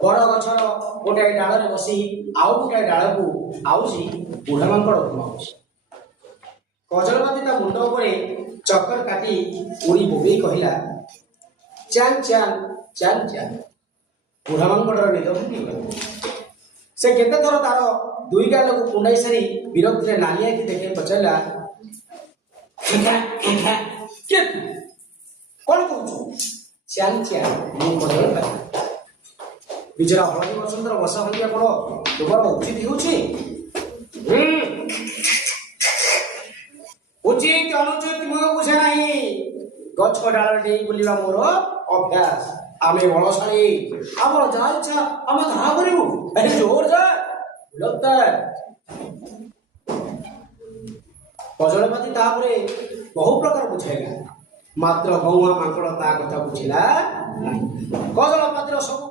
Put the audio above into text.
ବଡ଼ ଗଛର ଗୋଟାଏ ଡାଳରେ ବସି ଆଉ ଗୋଟାଏ ଡାଳକୁ ଆଉସି ବୁଢ଼ା ମାଙ୍କଡ଼ ଘୁମାଉଛି। କଜଳପାତି ତା ମୁଣ୍ଡ ଉପରେ ଚକର କାଟି ଉଡ଼ି ବୋବେଇ କହିଲା, ଚାନ୍ ଚାନ୍ ଚାନ୍ ଚାନ୍। ବୁଢ଼ା ମାଙ୍କଡ଼ର ନିଦ ଭାଙ୍ଗିଗଲା। ସେ କେତେଥର ତାର ଦୁଇ ଗାଲକୁ କୁଣ୍ଡାଇ ସାରି ବିରକ୍ତିରେ ନାଲି ଆଖି ଦେଖାଇ ପଚାରିଲା, କଣ କହୁଛୁ? ଚାନ୍ ଚାନ୍ ମୁଁ କଜଳପାତି। ବିଚରା ହଳଦୀ ବସନ୍ତର ବସା ଭାଙ୍ଗିବା କଣ ତୁମର ଉଚିତ ହେଉଛି? ଉଚିତ ଅନୁଚିତ ମୁଁ ବୁଝେ ନାହିଁ। ଗଛ ଡାଳରେ ଡେଇଁ ବୁଲିବା ମୋର ଅଭ୍ୟାସ। ଆମେ ବଳଶାଳୀ, ଆମର ଯାହା ଇଚ୍ଛା ଆମେ ତାହା କରିବୁ। ଜୋର ଯା ବିରକ୍ତ। କଜଳପାତି ତାପରେ ବହୁ ପ୍ରକାର ବୁଝାଇଲା, ମାତ୍ର ଗୌଆ ମାଙ୍କଡ଼ ତା କଥା ବୁଝିଲା ନାହିଁ। କଜଳପାତିର ସବୁ